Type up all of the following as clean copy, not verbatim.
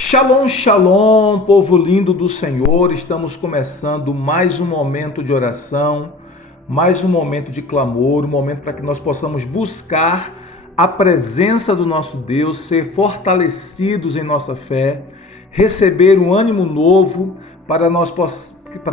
Shalom, shalom, povo lindo do Senhor. Estamos começando mais um momento de oração, mais um momento de clamor, um momento para que nós possamos buscar a presença do nosso Deus, ser fortalecidos em nossa fé, receber um ânimo novo para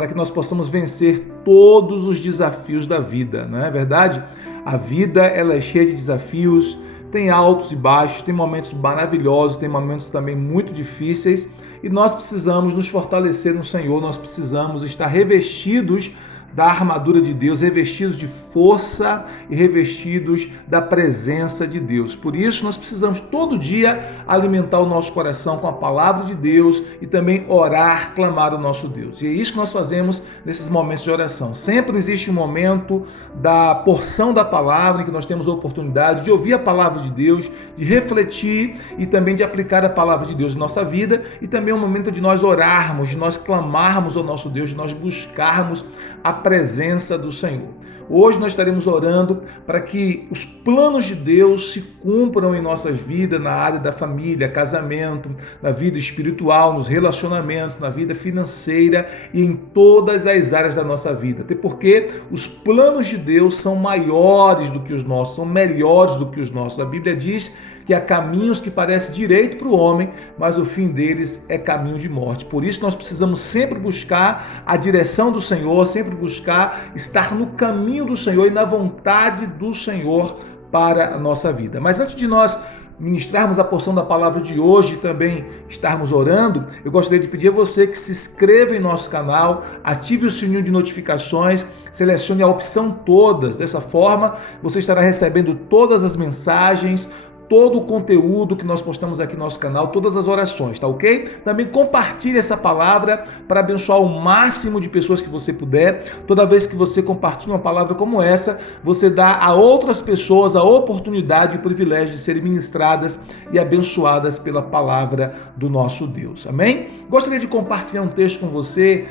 que nós possamos vencer todos os desafios da vida, não é verdade? A vida ela é cheia de desafios, tem altos e baixos, tem momentos maravilhosos, tem momentos também muito difíceis e nós precisamos nos fortalecer no Senhor, nós precisamos estar revestidos da armadura de Deus, revestidos de força e revestidos da presença de Deus. Por isso, nós precisamos todo dia alimentar o nosso coração com a palavra de Deus e também orar, clamar o nosso Deus. E é isso que nós fazemos nesses momentos de oração. Sempre existe um momento da porção da palavra em que nós temos a oportunidade de ouvir a palavra de Deus, de refletir e também de aplicar a palavra de Deus em nossa vida, e também é um momento de nós orarmos, de nós clamarmos ao nosso Deus, de nós buscarmos a presença do Senhor. Hoje nós estaremos orando para que os planos de Deus se cumpram em nossas vidas, na área da família, casamento, na vida espiritual, nos relacionamentos, na vida financeira e em todas as áreas da nossa vida. Até porque os planos de Deus são maiores do que os nossos, são melhores do que os nossos. A Bíblia diz que há caminhos que parecem direito para o homem, mas o fim deles é caminho de morte. Por isso nós precisamos sempre buscar a direção do Senhor, sempre buscar estar no caminho do Senhor e na vontade do Senhor para a nossa vida. Mas antes de nós ministrarmos a porção da palavra de hoje e também estarmos orando, eu gostaria de pedir a você que se inscreva em nosso canal, ative o sininho de notificações, selecione a opção todas. Dessa forma, você estará recebendo todas as mensagens, todo o conteúdo que nós postamos aqui no nosso canal, todas as orações, tá ok? Também compartilhe essa palavra para abençoar o máximo de pessoas que você puder. Toda vez que você compartilha uma palavra como essa, você dá a outras pessoas a oportunidade e o privilégio de serem ministradas e abençoadas pela palavra do nosso Deus, amém? Gostaria de compartilhar um texto com você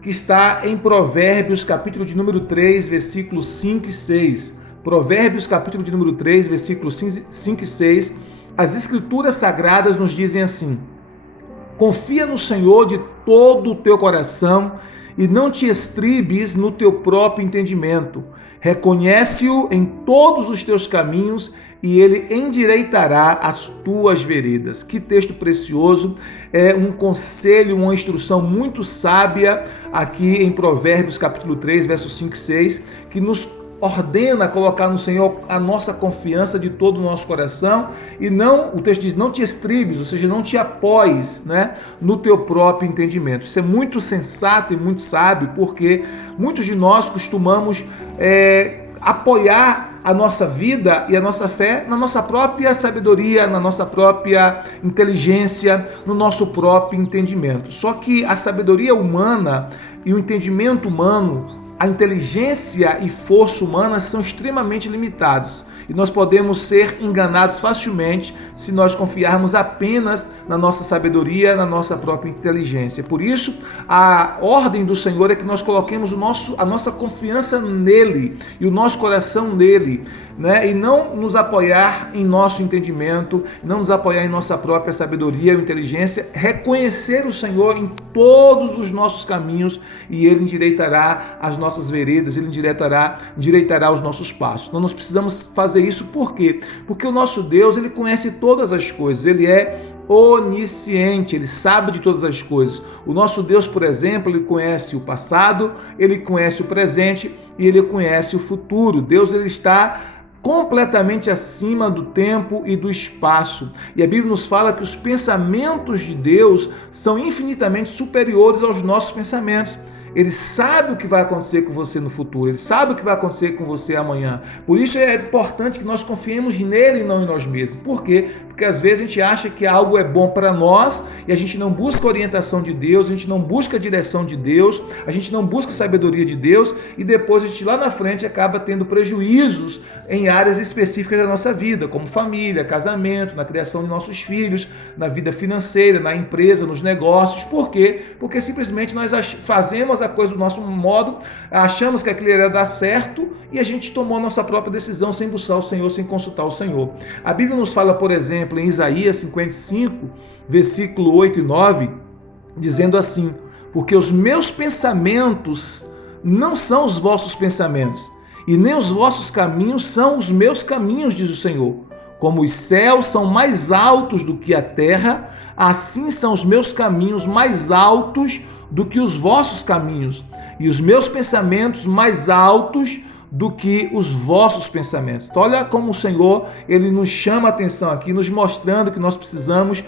que está em Provérbios, capítulo de número 3, versículos 5 e 6. Provérbios, capítulo de número 3, versículos 5 e 6, as Escrituras Sagradas nos dizem assim: confia no Senhor de todo o teu coração e não te estribes no teu próprio entendimento. Reconhece-o em todos os teus caminhos e ele endireitará as tuas veredas. Que texto precioso, é um conselho, uma instrução muito sábia aqui em Provérbios, capítulo 3, versos 5 e 6, que nos ordena colocar no Senhor a nossa confiança de todo o nosso coração e não, o texto diz, não te estribes, ou seja, não te apoies, né, no teu próprio entendimento. Isso é muito sensato e muito sábio, porque muitos de nós costumamos apoiar a nossa vida e a nossa fé na nossa própria sabedoria, na nossa própria inteligência, no nosso próprio entendimento. Só que a sabedoria humana e o entendimento humano, a inteligência e força humanas são extremamente limitados e nós podemos ser enganados facilmente se nós confiarmos apenas na nossa sabedoria, na nossa própria inteligência. Por isso, a ordem do Senhor é que nós coloquemos a nossa confiança nele e o nosso coração nele, né? E não nos apoiar em nosso entendimento, não nos apoiar em nossa própria sabedoria ou inteligência, reconhecer o Senhor em todos os nossos caminhos e ele endireitará as nossas veredas, ele endireitará os nossos passos. Então nós precisamos fazer isso. Por quê? Porque o nosso Deus, ele conhece todas as coisas, ele é onisciente, ele sabe de todas as coisas. O nosso Deus, por exemplo, ele conhece o passado, ele conhece o presente e ele conhece o futuro. Deus, ele está completamente acima do tempo e do espaço. E a Bíblia nos fala que os pensamentos de Deus são infinitamente superiores aos nossos pensamentos. Ele sabe o que vai acontecer com você no futuro, ele sabe o que vai acontecer com você amanhã. Por isso é importante que nós confiemos nele e não em nós mesmos. Por quê? Porque às vezes a gente acha que algo é bom para nós e a gente não busca a orientação de Deus, a gente não busca a direção de Deus, a gente não busca a sabedoria de Deus e depois a gente lá na frente acaba tendo prejuízos em áreas específicas da nossa vida, como família, casamento, na criação de nossos filhos, na vida financeira, na empresa, nos negócios. Por quê? Porque simplesmente nós fazemos a coisa do nosso modo, achamos que aquilo ia dar certo e a gente tomou a nossa própria decisão sem buscar o Senhor, sem consultar o Senhor. A Bíblia nos fala, por exemplo, exemplo, em Isaías 55, versículo 8 e 9, dizendo assim: porque os meus pensamentos não são os vossos pensamentos, e nem os vossos caminhos são os meus caminhos, diz o Senhor. Como os céus são mais altos do que a terra, assim são os meus caminhos mais altos do que os vossos caminhos, e os meus pensamentos mais altos do que os vossos pensamentos. Então, olha como o Senhor, ele nos chama a atenção aqui, nos mostrando que nós precisamos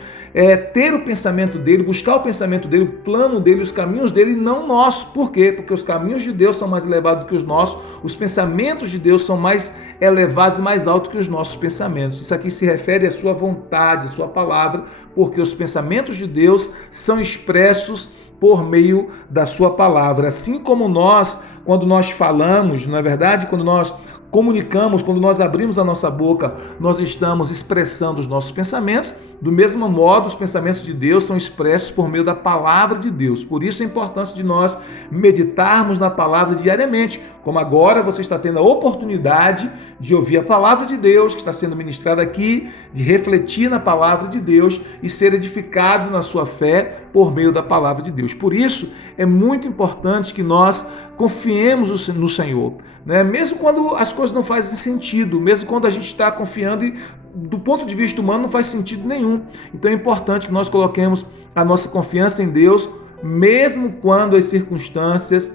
ter o pensamento dele, buscar o pensamento dele, o plano dele, os caminhos dele, não nossos. Por quê? Porque os caminhos de Deus são mais elevados do que os nossos, os pensamentos de Deus são mais elevados e mais altos que os nossos pensamentos. Isso aqui se refere à sua vontade, à sua palavra, porque os pensamentos de Deus são expressos por meio da sua palavra. Assim como nós, quando nós falamos, não é verdade? Quando nós comunicamos, quando nós abrimos a nossa boca, nós estamos expressando os nossos pensamentos. Do mesmo modo, os pensamentos de Deus são expressos por meio da palavra de Deus. Por isso a importância de nós meditarmos na palavra diariamente, como agora você está tendo a oportunidade de ouvir a palavra de Deus que está sendo ministrada aqui, de refletir na palavra de Deus e ser edificado na sua fé por meio da palavra de Deus. Por isso é muito importante que nós confiemos no Senhor, né? Mesmo quando as coisas não fazem sentido, mesmo quando a gente está confiando e do ponto de vista humano não faz sentido nenhum. Então é importante que nós coloquemos a nossa confiança em Deus, mesmo quando as circunstâncias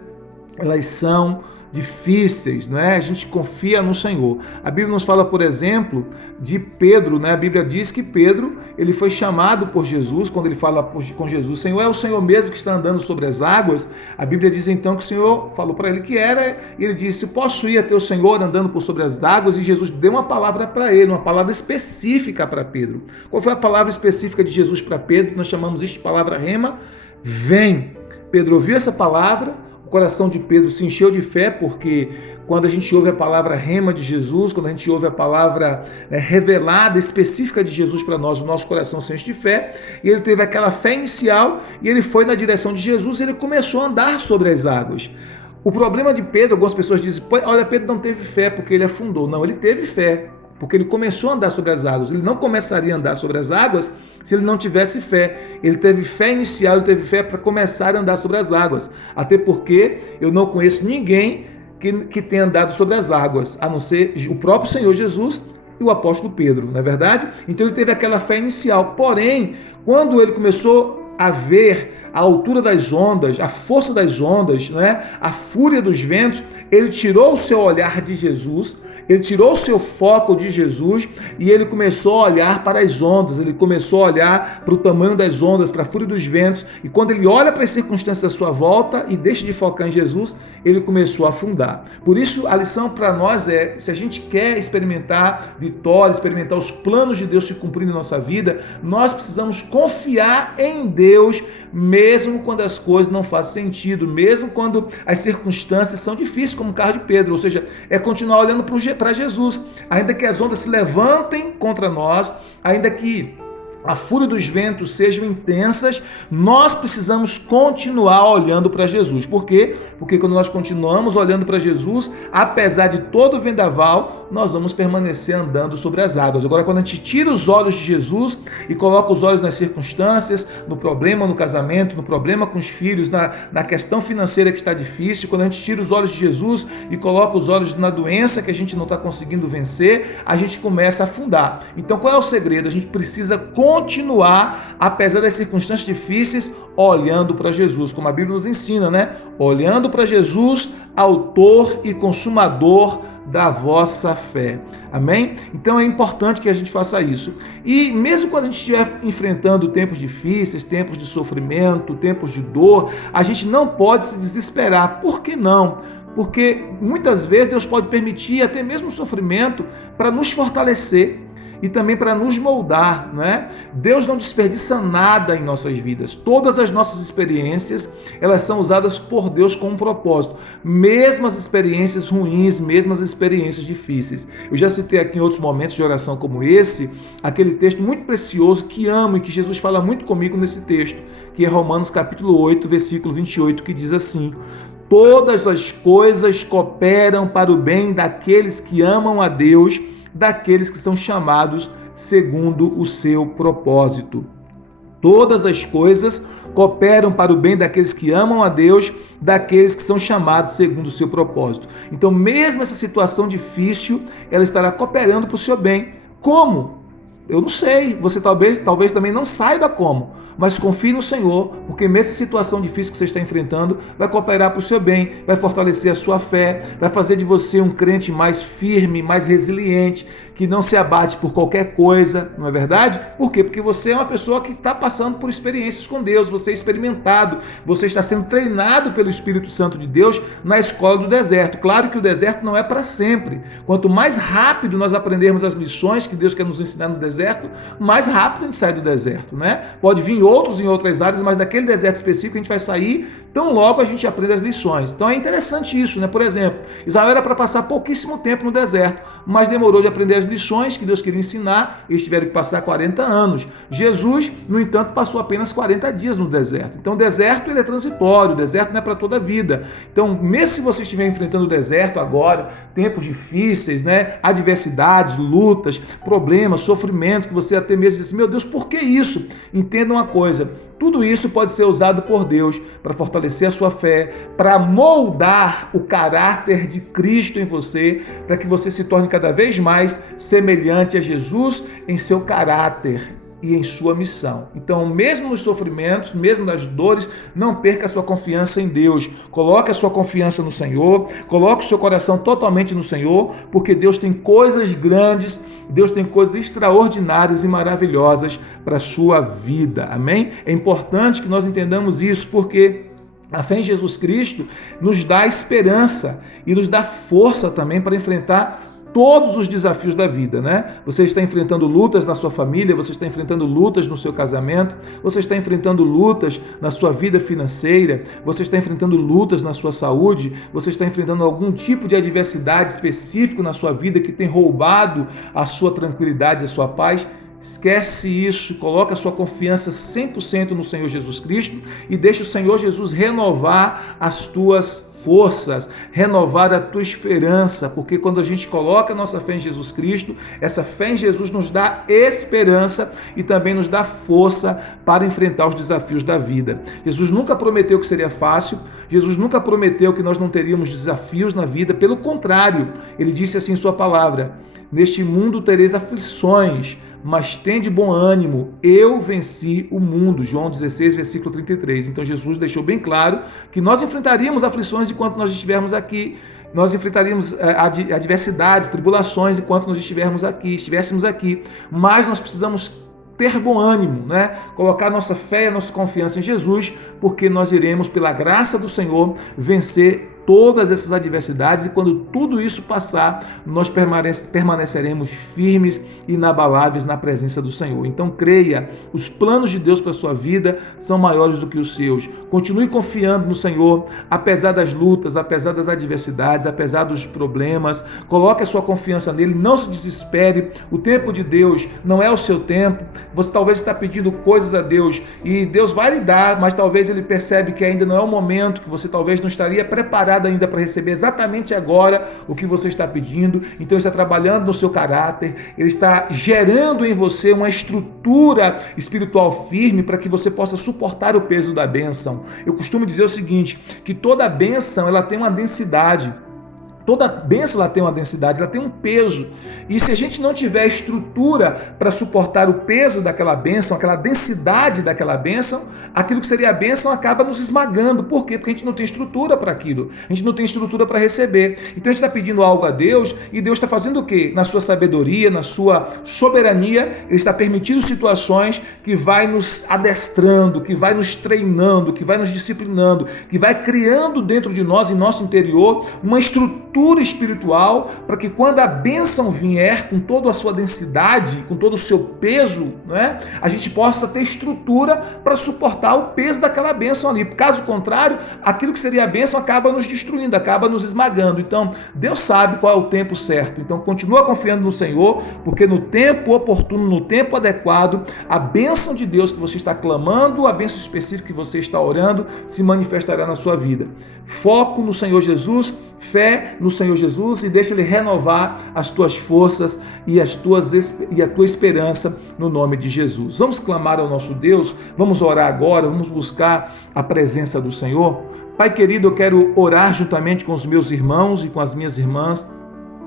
elas são difíceis, né? A gente confia no Senhor. A Bíblia nos fala, por exemplo, de Pedro, né? A Bíblia diz que Pedro, ele foi chamado por Jesus, quando ele fala com Jesus, Senhor, é o Senhor mesmo que está andando sobre as águas. A Bíblia diz então que o Senhor falou para ele que era, e ele disse, posso ir até o Senhor andando por sobre as águas? E Jesus deu uma palavra para ele, uma palavra específica para Pedro. Qual foi a palavra específica de Jesus para Pedro? Nós chamamos isso de palavra rema, vem. Pedro ouviu essa palavra, o coração de Pedro se encheu de fé, porque quando a gente ouve a palavra rema de Jesus, quando a gente ouve a palavra revelada, específica de Jesus para nós, o nosso coração se enche de fé, e ele teve aquela fé inicial, e ele foi na direção de Jesus, e ele começou a andar sobre as águas. O problema de Pedro, algumas pessoas dizem, olha, Pedro não teve fé porque ele afundou. Não, ele teve fé, porque ele começou a andar sobre as águas. Ele não começaria a andar sobre as águas se ele não tivesse fé. Ele teve fé inicial, ele teve fé para começar a andar sobre as águas. Até porque eu não conheço ninguém que tenha andado sobre as águas, a não ser o próprio Senhor Jesus e o apóstolo Pedro, não é verdade? Então ele teve aquela fé inicial. Porém, quando ele começou a ver a altura das ondas, a força das ondas, né? A fúria dos ventos, ele tirou o seu olhar de Jesus, ele tirou o seu foco de Jesus e ele começou a olhar para as ondas, ele começou a olhar para o tamanho das ondas, para a fúria dos ventos, e quando ele olha para as circunstâncias à sua volta e deixa de focar em Jesus, ele começou a afundar. Por isso, a lição para nós é, se a gente quer experimentar vitória, experimentar os planos de Deus se cumprindo em nossa vida, nós precisamos confiar em Deus, mesmo quando as coisas não fazem sentido, mesmo quando as circunstâncias são difíceis, como o caso de Pedro, ou seja, é continuar olhando para Jesus, ainda que as ondas se levantem contra nós, ainda que a fúria dos ventos sejam intensas, nós precisamos continuar olhando para Jesus. Por quê? Porque quando nós continuamos olhando para Jesus, apesar de todo o vendaval, nós vamos permanecer andando sobre as águas. Agora, quando a gente tira os olhos de Jesus e coloca os olhos nas circunstâncias, no problema no casamento, no problema com os filhos, na questão financeira que está difícil, quando a gente tira os olhos de Jesus e coloca os olhos na doença que a gente não está conseguindo vencer, a gente começa a afundar. Então, qual é o segredo? A gente precisa continuar, apesar das circunstâncias difíceis, olhando para Jesus, como a Bíblia nos ensina, né? Olhando para Jesus, autor e consumador da vossa fé. Amém? Então é importante que a gente faça isso. E mesmo quando a gente estiver enfrentando tempos difíceis, tempos de sofrimento, tempos de dor, a gente não pode se desesperar. Por que não? Porque muitas vezes Deus pode permitir até mesmo o sofrimento para nos fortalecer e também para nos moldar, né? Deus não desperdiça nada em nossas vidas. Todas as nossas experiências, elas são usadas por Deus com um propósito. Mesmo as experiências ruins, mesmo as experiências difíceis. Eu já citei aqui em outros momentos de oração como esse, aquele texto muito precioso que amo e que Jesus fala muito comigo nesse texto, que é Romanos capítulo 8, versículo 28, que diz assim: todas as coisas cooperam para o bem daqueles que amam a Deus, daqueles que são chamados segundo o seu propósito. Todas as coisas cooperam para o bem daqueles que amam a Deus, daqueles que são chamados segundo o seu propósito. Então, mesmo essa situação difícil, ela estará cooperando para o seu bem. Como? Eu não sei, você talvez também não saiba como, mas confie no Senhor, porque mesmo essa situação difícil que você está enfrentando vai cooperar para o seu bem, vai fortalecer a sua fé, vai fazer de você um crente mais firme, mais resiliente, que não se abate por qualquer coisa, não é verdade? Por quê? Porque você é uma pessoa que está passando por experiências com Deus, você é experimentado, você está sendo treinado pelo Espírito Santo de Deus na escola do deserto. Claro que o deserto não é para sempre. Quanto mais rápido nós aprendermos as lições que Deus quer nos ensinar no deserto, mais rápido a gente sai do deserto, né? Pode vir outros em outras áreas, mas daquele deserto específico a gente vai sair tão logo a gente aprende as lições. Então é interessante isso, né? Por exemplo, Israel era para passar pouquíssimo tempo no deserto, mas demorou de aprender as lições que Deus queria ensinar, eles tiveram que passar 40 anos. Jesus, no entanto, passou apenas 40 dias no deserto. Então o deserto ele é transitório, o deserto não é para toda a vida. Então, mesmo se você estiver enfrentando o deserto agora, tempos difíceis, né? Adversidades, lutas, problemas, sofrimentos, que você até mesmo diz assim, meu Deus, por que isso? Entenda uma coisa, tudo isso pode ser usado por Deus para fortalecer a sua fé, para moldar o caráter de Cristo em você, para que você se torne cada vez mais semelhante a Jesus em seu caráter e em sua missão. Então, mesmo nos sofrimentos, mesmo nas dores, não perca a sua confiança em Deus. Coloque a sua confiança no Senhor, coloque o seu coração totalmente no Senhor, porque Deus tem coisas grandes, Deus tem coisas extraordinárias e maravilhosas para a sua vida. Amém? É importante que nós entendamos isso, porque a fé em Jesus Cristo nos dá esperança e nos dá força também para enfrentar todos os desafios da vida, né? Você está enfrentando lutas na sua família, você está enfrentando lutas no seu casamento, você está enfrentando lutas na sua vida financeira, você está enfrentando lutas na sua saúde, você está enfrentando algum tipo de adversidade específico na sua vida que tem roubado a sua tranquilidade, a sua paz. Esquece isso, coloca a sua confiança 100% no Senhor Jesus Cristo e deixa o Senhor Jesus renovar as tuas forças, renovar a tua esperança, porque quando a gente coloca a nossa fé em Jesus Cristo, essa fé em Jesus nos dá esperança e também nos dá força para enfrentar os desafios da vida. Jesus nunca prometeu que seria fácil, Jesus nunca prometeu que nós não teríamos desafios na vida, pelo contrário, ele disse assim em sua palavra, neste mundo tereis aflições, mas tende bom ânimo, eu venci o mundo. João 16, versículo 33. Então Jesus deixou bem claro que nós enfrentaríamos aflições enquanto nós estivermos aqui, nós enfrentaríamos adversidades, tribulações enquanto nós estivéssemos aqui, mas nós precisamos ter bom ânimo, né? Colocar nossa fé e nossa confiança em Jesus, porque nós iremos, pela graça do Senhor, vencer todas essas adversidades e quando tudo isso passar, nós permaneceremos firmes e inabaláveis na presença do Senhor. Então creia, os planos de Deus para a sua vida são maiores do que os seus. Continue confiando no Senhor, apesar das lutas, apesar das adversidades, apesar dos problemas. Coloque a sua confiança nele, não se desespere. O tempo de Deus não é o seu tempo. Você talvez está pedindo coisas a Deus e Deus vai lhe dar, mas talvez ele percebe que ainda não é o momento, que você talvez não estaria preparado ainda para receber exatamente agora o que você está pedindo. Então ele está trabalhando no seu caráter, ele está gerando em você uma estrutura espiritual firme para que você possa suportar o peso da bênção. Eu costumo dizer o seguinte, que toda bênção ela tem uma densidade. Toda bênção ela tem uma densidade, ela tem um peso. E se a gente não tiver estrutura para suportar o peso daquela bênção, aquela densidade daquela bênção, aquilo que seria a bênção acaba nos esmagando. Por quê? Porque a gente não tem estrutura para aquilo. A gente não tem estrutura para receber. Então a gente está pedindo algo a Deus e Deus está fazendo o quê? Na sua sabedoria, na sua soberania, Ele está permitindo situações que vai nos adestrando, que vai nos treinando, que vai nos disciplinando, que vai criando dentro de nós, em nosso interior, uma estrutura espiritual, para que quando a bênção vier com toda a sua densidade, com todo o seu peso, né, a gente possa ter estrutura para suportar o peso daquela bênção ali. Caso contrário, aquilo que seria a bênção acaba nos destruindo, acaba nos esmagando. Então, Deus sabe qual é o tempo certo. Então, continua confiando no Senhor, porque no tempo oportuno, no tempo adequado, a bênção de Deus que você está clamando, a bênção específica que você está orando, se manifestará na sua vida. Foco no Senhor Jesus, fé no no Senhor Jesus e deixa Ele renovar as tuas forças e a tua esperança no nome de Jesus. Vamos clamar ao nosso Deus, vamos orar agora, vamos buscar a presença do Senhor. Pai querido, eu quero orar juntamente com os meus irmãos e com as minhas irmãs.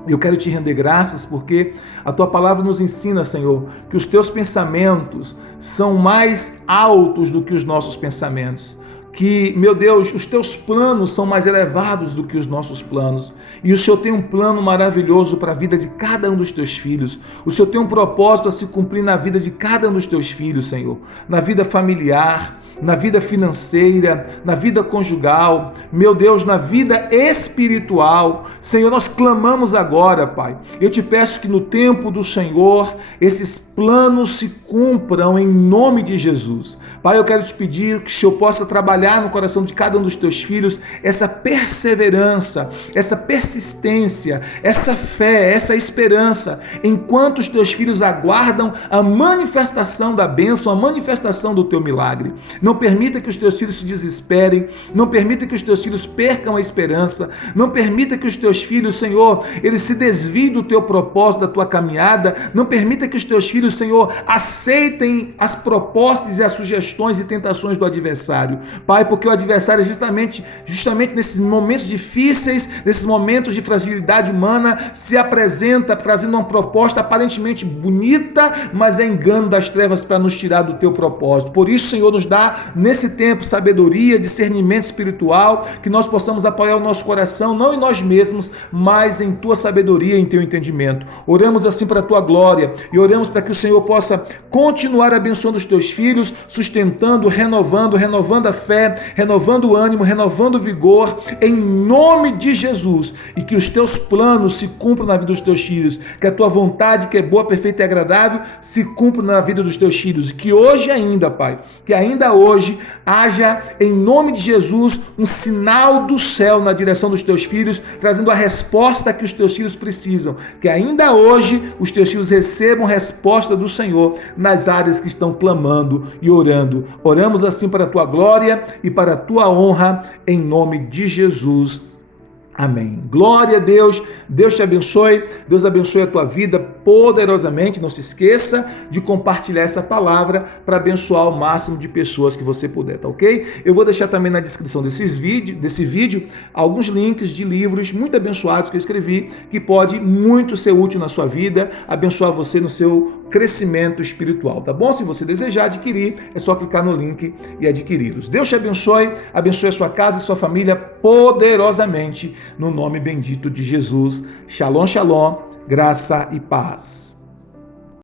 Eu quero te render graças porque a tua palavra nos ensina, Senhor, que os teus pensamentos são mais altos do que os nossos pensamentos. Que, meu Deus, os teus planos são mais elevados do que os nossos planos. E o Senhor tem um plano maravilhoso para a vida de cada um dos teus filhos. O Senhor tem um propósito a se cumprir na vida de cada um dos teus filhos, Senhor. Na vida familiar, na vida financeira, na vida conjugal, meu Deus, na vida espiritual. Senhor, nós clamamos agora, Pai. Eu te peço que no tempo do Senhor, esses planos se cumpram em nome de Jesus. Pai, eu quero te pedir que o Senhor possa trabalhar no coração de cada um dos teus filhos essa perseverança, essa persistência, essa fé, essa esperança, enquanto os teus filhos aguardam a manifestação da bênção, a manifestação do teu milagre. Não permita que os teus filhos se desesperem, não permita que os teus filhos percam a esperança, não permita que os teus filhos, Senhor, eles se desviem do teu propósito, da tua caminhada, não permita que os teus filhos, Senhor, aceitem as propostas e as sugestões e tentações do adversário. Pai, porque o adversário justamente nesses momentos difíceis, nesses momentos de fragilidade humana, se apresenta trazendo uma proposta aparentemente bonita, mas é engano das trevas para nos tirar do teu propósito. Por isso, Senhor, nos dá nesse tempo sabedoria, discernimento espiritual, que nós possamos apoiar o nosso coração, não em nós mesmos, mas em tua sabedoria, em teu entendimento. Oramos assim para a tua glória e oramos para que o Senhor possa continuar abençoando os teus filhos, sustentando, renovando a fé, renovando o ânimo, renovando o vigor, em nome de Jesus, e que os teus planos se cumpram na vida dos teus filhos, que a tua vontade, que é boa, perfeita e agradável, se cumpra na vida dos teus filhos, e que hoje ainda, Pai, que ainda hoje haja, em nome de Jesus, um sinal do céu na direção dos teus filhos, trazendo a resposta que os teus filhos precisam, que ainda hoje os teus filhos recebam resposta do Senhor nas áreas que estão clamando e orando. Oramos assim para a tua glória e para a tua honra, em nome de Jesus. Amém. Glória a Deus. Deus te abençoe. Deus abençoe a tua vida poderosamente. Não se esqueça de compartilhar essa palavra para abençoar o máximo de pessoas que você puder, tá ok? Eu vou deixar também na descrição desse vídeo alguns links de livros muito abençoados que eu escrevi, que pode muito ser útil na sua vida, abençoar você no seu crescimento espiritual, tá bom? Se você desejar adquirir, é só clicar no link e adquiri-los. Deus te abençoe a sua casa e sua família poderosamente, no nome bendito de Jesus. Shalom, shalom, graça e paz.